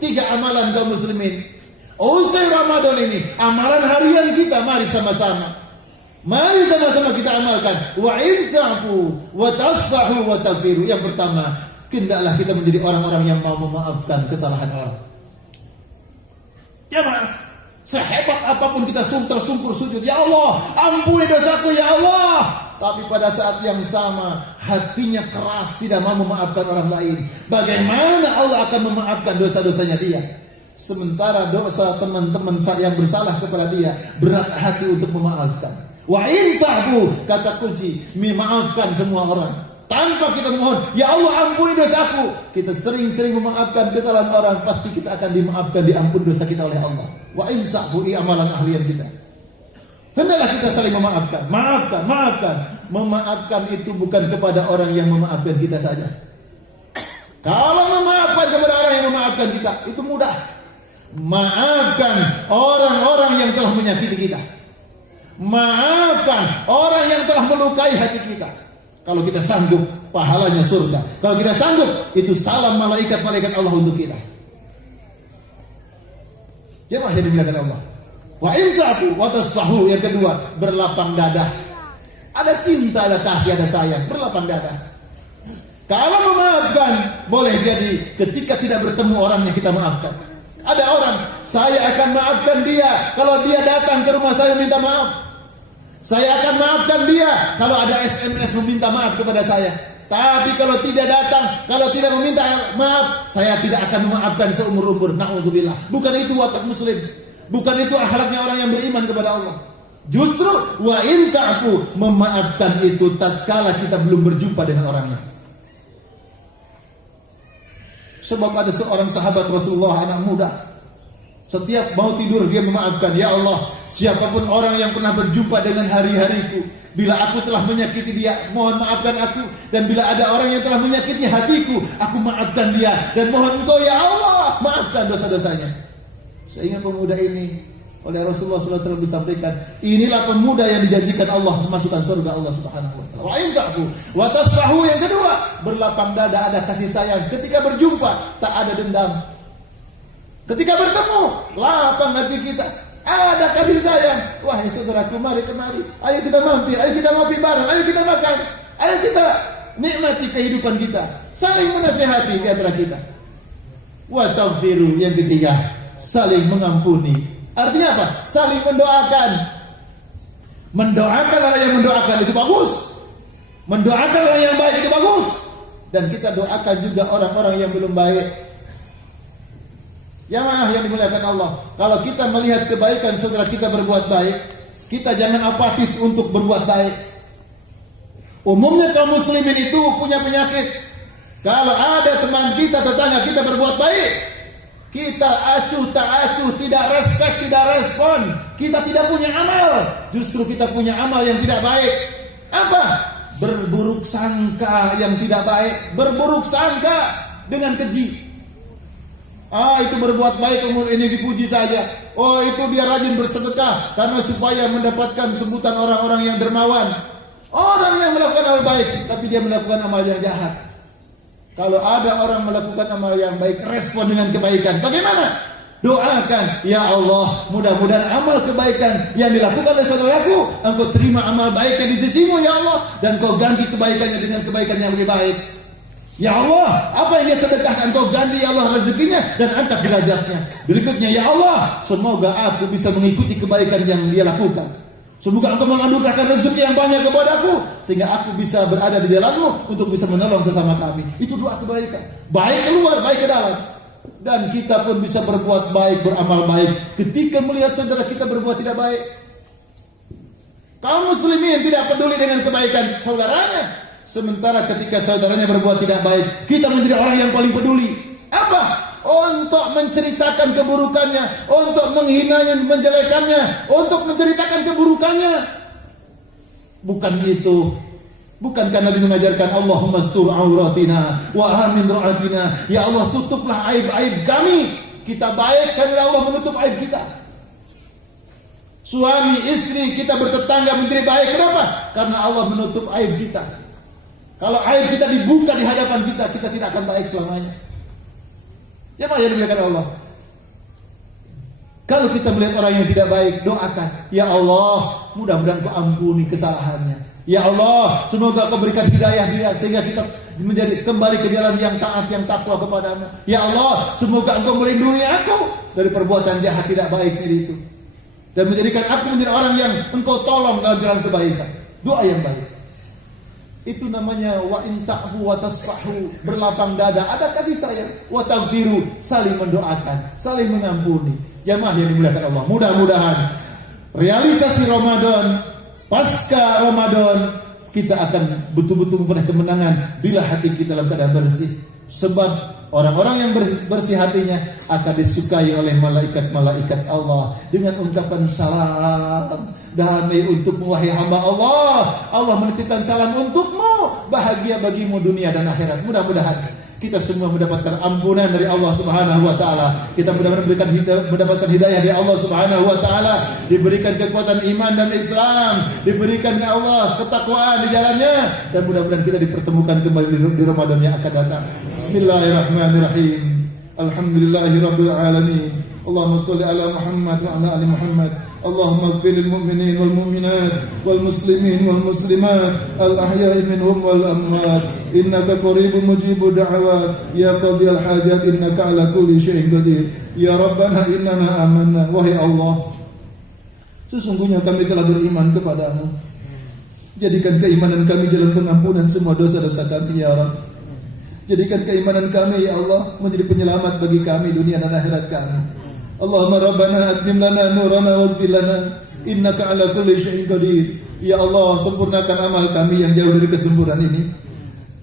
Tiga amalan kaum muslimin. Usai Ramadan ini, amalan harian kita, mari sama-sama. Mari sama-sama kita amalkan. Wa in ta'fu wa tasfahu wa taghfiru. Yang pertama, hendaklah kita menjadi orang-orang yang mau memaafkan kesalahan orang. Ya maaf, sehebat apapun kita tersungkur sujud, ya Allah, ampuni dosaku ya Allah. Tapi pada saat yang sama hatinya keras, tidak mau memaafkan orang lain. Bagaimana Allah akan memaafkan dosa-dosanya dia? Sementara dosa teman-teman yang bersalah kepada dia, berat hati untuk memaafkan. Wa in ta'fu, kata kunci, memaafkan semua orang. Tanpa kita mohon, ya Allah ampuni dosaku. Kita sering-sering memaafkan kesalahan orang, pasti kita akan dimaafkan, diampun dosa kita oleh Allah. Wa in ta'fu, amalan ahlian kita. Hendaklah kita saling memaafkan. Maafkan. Memaafkan itu bukan kepada orang yang memaafkan kita saja. Kalau memaafkan kepada orang yang memaafkan kita, itu mudah. Maafkan orang-orang yang telah menyakiti kita. Maafkan orang yang telah melukai hati kita. Kalau kita sanggup, pahalanya surga. Kalau kita sanggup, itu salam malaikat-malaikat Allah untuk kita. Jemaah yang dimuliakan Allah. Wa in ta'fu wa tasfahu, yang kedua, berlapang dada. Ada cinta, ada kasih, ada sayang, berlapang dada. Kalau memaafkan, boleh jadi ketika tidak bertemu orang yang kita maafkan. Ada orang, saya akan maafkan dia kalau dia datang ke rumah saya minta maaf. Saya akan maafkan dia kalau ada SMS meminta maaf kepada saya. Tapi kalau tidak datang, kalau tidak meminta maaf, saya tidak akan memaafkan seumur-umur. Na'udzubillah. Bukan itu watak muslim. Bukan itu akhlaknya orang yang beriman kepada Allah. Justru wa in ta'fu, memaafkan itu tatkala kita belum berjumpa dengan orangnya. Sebab ada seorang sahabat Rasulullah, anak muda, setiap mau tidur dia memaafkan, ya Allah, siapapun orang yang pernah berjumpa dengan hari-hariku, bila aku telah menyakiti dia, mohon maafkan aku. Dan bila ada orang yang telah menyakiti hatiku, aku maafkan dia. Dan mohon Engkau ya Allah, maafkan dosa-dosanya. Saya ingat pemuda ini oleh Rasulullah SAW disampaikan, inilah pemuda yang dijanjikan Allah memasukkan surga Allah Subhanahu wa taala. Wa in ta'fu wa tasfahu, yang kedua, berlapang dada, ada kasih sayang. Ketika berjumpa tak ada dendam. Ketika bertemu, lapang hati kita, ada kasih sayang. Wahai saudaraku, mari kemari, ayo kita mampir, ayo kita ngopi bareng, ayo kita makan, ayo kita nikmati kehidupan kita, saling menasihati di antara kita. Wa taghfiru, yang ketiga, saling mengampuni. Artinya apa? Saling mendoakan. Mendoakan orang yang mendoakan itu bagus. Mendoakan orang yang baik itu bagus. Dan kita doakan juga orang-orang yang belum baik. Jamaah yang dimuliakan Allah, kalau kita melihat kebaikan saudara kita berbuat baik, kita jangan apatis untuk berbuat baik. Umumnya kaum muslimin itu punya penyakit. Kalau ada teman kita, tetangga kita berbuat baik, kita acuh tak acuh, tidak respect, tidak respon. Kita tidak punya amal. Justru kita punya amal yang tidak baik. Apa? Berburuk sangka yang tidak baik. Berburuk sangka dengan keji. Itu berbuat baik, kemudian ini dipuji saja. Oh, itu dia rajin bersedekah karena supaya mendapatkan sebutan orang-orang yang dermawan. Orang yang melakukan amal baik, tapi dia melakukan amal yang jahat. Kalau ada orang melakukan amal yang baik, respon dengan kebaikan. Bagaimana? Doakan, ya Allah, mudah-mudahan amal kebaikan yang dilakukan oleh saudaraku, Engkau terima amal baiknya di sisimu, ya Allah, dan Kau ganti kebaikannya dengan kebaikan yang lebih baik. Ya Allah, apa yang dia sedekahkan Engkau ganti, ya Allah, rezekinya dan angkat derajatnya. Berikutnya, ya Allah, semoga aku bisa mengikuti kebaikan yang dia lakukan. Semoga Engkau menganugerahkan rezeki yang banyak kepadaku, sehingga aku bisa berada di jalanmu untuk bisa menolong sesama kami. Itu doa kebaikan. Baik keluar, baik ke dalam. Dan kita pun bisa berbuat baik, beramal baik ketika melihat saudara kita berbuat tidak baik. Kaum muslimin tidak peduli dengan kebaikan saudaranya. Sementara ketika saudaranya berbuat tidak baik, kita menjadi orang yang paling peduli. Apa? Untuk menceritakan keburukannya, untuk menghinanya, menjelekannya, untuk menceritakan keburukannya. Bukan itu. Bukankah Nabi mengajarkan Allahumma astur auratina wa amin ra'atina, ya Allah, tutuplah aib-aib kami. Kita baik karena Allah menutup aib kita. Suami istri kita bertetangga menjadi baik, kenapa? Karena Allah menutup aib kita. Kalau aib kita dibuka di hadapan kita, kita tidak akan baik selamanya. Jemaah yang dimuliakan Allah. Kalau kita melihat orang yang tidak baik, doakan, ya Allah, mudah-mudahan Kau ampuni kesalahannya. Ya Allah, semoga Kau berikan hidayah dia sehingga kita menjadi kembali ke jalan yang taat, yang takwa kepadamu. Ya Allah, semoga Engkau melindungi aku dari perbuatan jahat tidak baik itu, dan menjadikan aku menjadi orang yang Engkau tolong dalam jalan kebaikan. Doa yang baik. Itu namanya wa in ta'fu wa tasfahu, berlapang dada, ada kasih sayang, wa taghfiru, saling mendoakan, saling mengampuni. Jamaah yang dimuliakan Allah, mudah-mudahan realisasi Ramadan, pasca Ramadan, kita akan betul-betul memperoleh kemenangan bila hati kita dalam keadaan bersih. Sebab orang-orang yang bersih hatinya akan disukai oleh malaikat-malaikat Allah dengan ungkapan salam, damai untukmu wahai hamba Allah. Allah menitipkan salam untukmu, bahagia bagimu dunia dan akhirat. Mudah-mudahan kita semua mendapatkan ampunan dari Allah Subhanahu wa taala. Kita mudah-mudahan mendapatkan hidayah dari Allah Subhanahu wa taala, diberikan kekuatan iman dan Islam, diberikan ke Allah ketakwaan di jalannya, dan mudah-mudahan kita dipertemukan kembali di Ramadan yang akan datang. Bismillahirrahmanirrahim. Alhamdulillahirabbil alamin. Allahumma shalli ala Muhammad wa ala ali Muhammad. Allahumma ighfir lil mu'minin wal mu'minat wal muslimin wal muslimat al ahya'i minhum wal amwat innaka qaribun mujibud da'awat ya qadhiyal hajat innaka ala kulli syai'in qadir ya rabbana innana amanna. Wahai Allah, sesungguhnya kami telah beriman kepadamu, jadikan keimanan kami jalan pengampunan semua dosa-dosa kami ya Rabb. Jadikan keimanan kami ya Allah menjadi penyelamat bagi kami dunia dan akhirat kami. Allahumma rabbana atmim lana nurana waghfir lana innaka ala kulli syai'in qadir. Ya Allah, sempurnakan amal kami yang jauh dari kesempurnaan ini.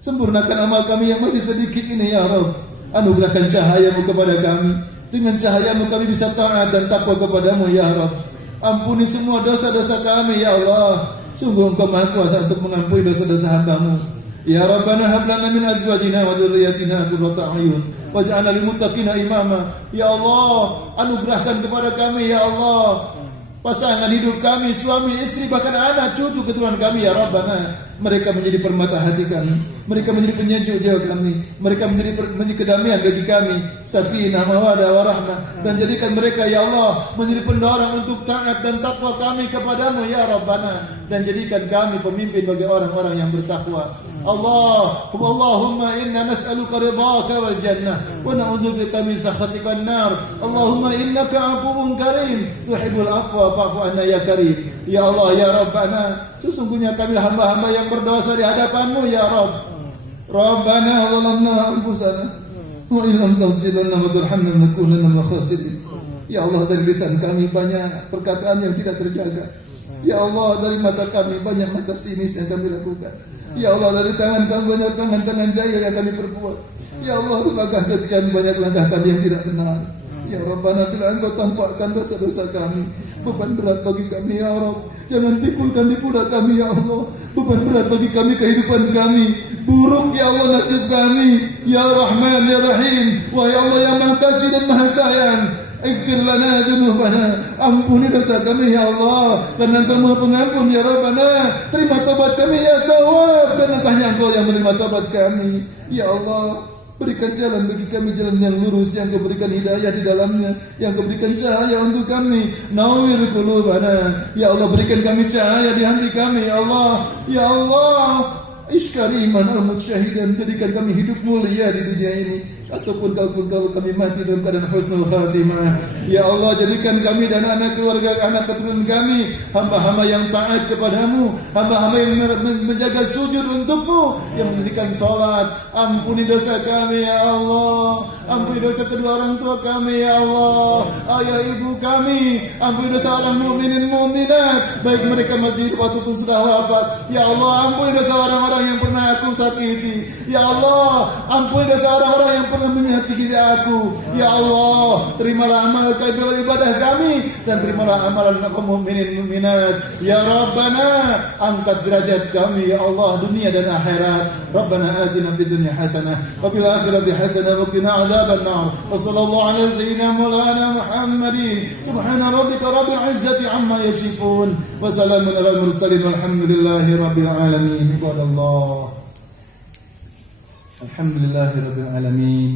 Sempurnakan amal kami yang masih sedikit ini ya Rabb. Anugerahkan cahayamu kepada kami. Dengan cahayamu kami bisa taat dan takwa kepadamu ya Rabb. Ampuni semua dosa-dosa kami ya Allah. Sungguh Engkau Maha Kuasa untuk mengampuni dosa-dosa hamba-Mu. Ya Rabbana hab lana min azwajina wa dzurriyyatina qurrata a'yun waj'alna lil muttaqina imama. Ya Allah, anugerahkan kepada kami ya Allah pasangan hidup kami, suami, istri, bahkan anak, cucu, keturunan kami ya Rabbana. Mereka menjadi permata hati kami, mereka menjadi penyejuk jiwa kami, mereka menjadi kedamaian bagi kami, sakinah, mawaddah, warahmah, dan jadikan mereka ya Allah menjadi pendorong untuk taat dan takwa kami kepadamu ya Rabbana, dan jadikan kami pemimpin bagi orang-orang yang bertakwa. Allahumma inna nas'aluka ridhaka wal jannah wa na'udzubika min sakhatika an-nar. Allahumma innaka 'afuwun karim tuhibbul 'afwa fa'fu 'anna ya karim. Ya Allah ya Rabbana, sesungguhnya kami hamba-hamba yang berdosa di hadapan-Mu ya Rabb. Rabbana zalamna anfusana wa in lam taghfir lana wa tarhamna lanakunanna minal khasirin. Ya Allah, dari lisan kami banyak perkataan yang tidak terjaga. Ya Allah, dari mata kami banyak mata sinis yang kami lakukan. Ya Allah, dari tangan kami banyak tangan-tangan jaya yang kami perbuat. Ya Allah, langkah kami banyak langkah kami yang tidak benar. Ya Rabbana, bila Engkau tampakkan dosa-dosa kami, beban berat bagi kami ya Rabb. Jangan pikulkan di pundak kami ya Allah. Beban berat bagi kami kehidupan kami. Buruk ya Allah nasib kami. Ya Rahman ya Rahim. Wahai Allah yang Maha Kasih dan Maha Sayang, ighfir lana dzunubana, ampuni dosa kami ya Allah, karena Engkau Maha Pengampun ya Rabbana. Terima tobat kami ya Tawwab, dan hanya Engkau yang menerima tobat kami ya Allah. Berikan jalan bagi kami, jalan yang lurus, yang Kau berikan hidayah di dalamnya, yang Kau berikan cahaya untuk kami. Nawwir qulubana, ya Allah, berikan kami cahaya di hati kami ya Allah. Ya Allah, iskariman al-mutsyahidan, jadikan kami hidup mulia di dunia ini, ataupun kalau kami mati dalam keadaan husnul khatimah. Ya Allah, jadikan kami dan anak keluarga, anak keturunan kami hamba-hamba yang taat kepadamu, hamba-hamba yang menjaga sujud untukmu, yang mendirikan salat. Ampuni dosa kami ya Allah, ampuni dosa kedua orang tua kami ya Allah, ayah ibu kami, ampuni dosa orang mukminin mukminat, baik mereka masih hidup ataupun sudah wafat. Ya Allah, ampuni dosa orang-orang yang pernah aku sakiti. Ya Allah, ampuni dosa orang-orang yang pernah menyakiti aku. Ya Allah, terimalah amal ibadah kami, dan terimalah amalan kaum mukminin mukminat. Ya Rabbana, angkat derajat kami ya Allah dunia dan akhirat. Rabbana atina fid dunya hasanah wa fil akhirati hasanah wa qina adzaban nar. Wa sallallahu ala sayyidina maulana Muhammadin. Subhana rabbika rabbil izzati amma yasifun wa salamun alal mursalin walhamdulillahi rabbil alamin. Ibadallah, alhamdulillahi rabbil alamin.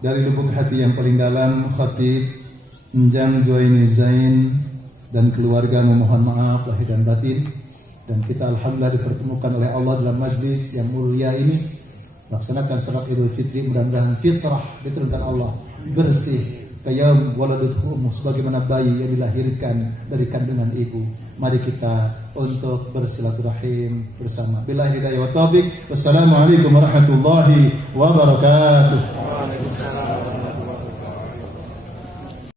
dari lubuk hati yang paling dalam, Khatib Njang Joini Zain dan keluarga memohon maaf lahir dan batin. Dan kita alhamdulillah dipertemukan oleh Allah dalam majlis yang mulia ini, laksanakan salat Idul Fitri. Mudah-mudahan fitrah diturunkan Allah bersih kayam waladuthu ummuh, sebagaimana bayi yang dilahirkan dari kandungan ibu. Mari kita untuk bersilaturahim bersama. Billahi hidayah wa taufiq. Wassalamualaikum warahmatullahi wabarakatuh.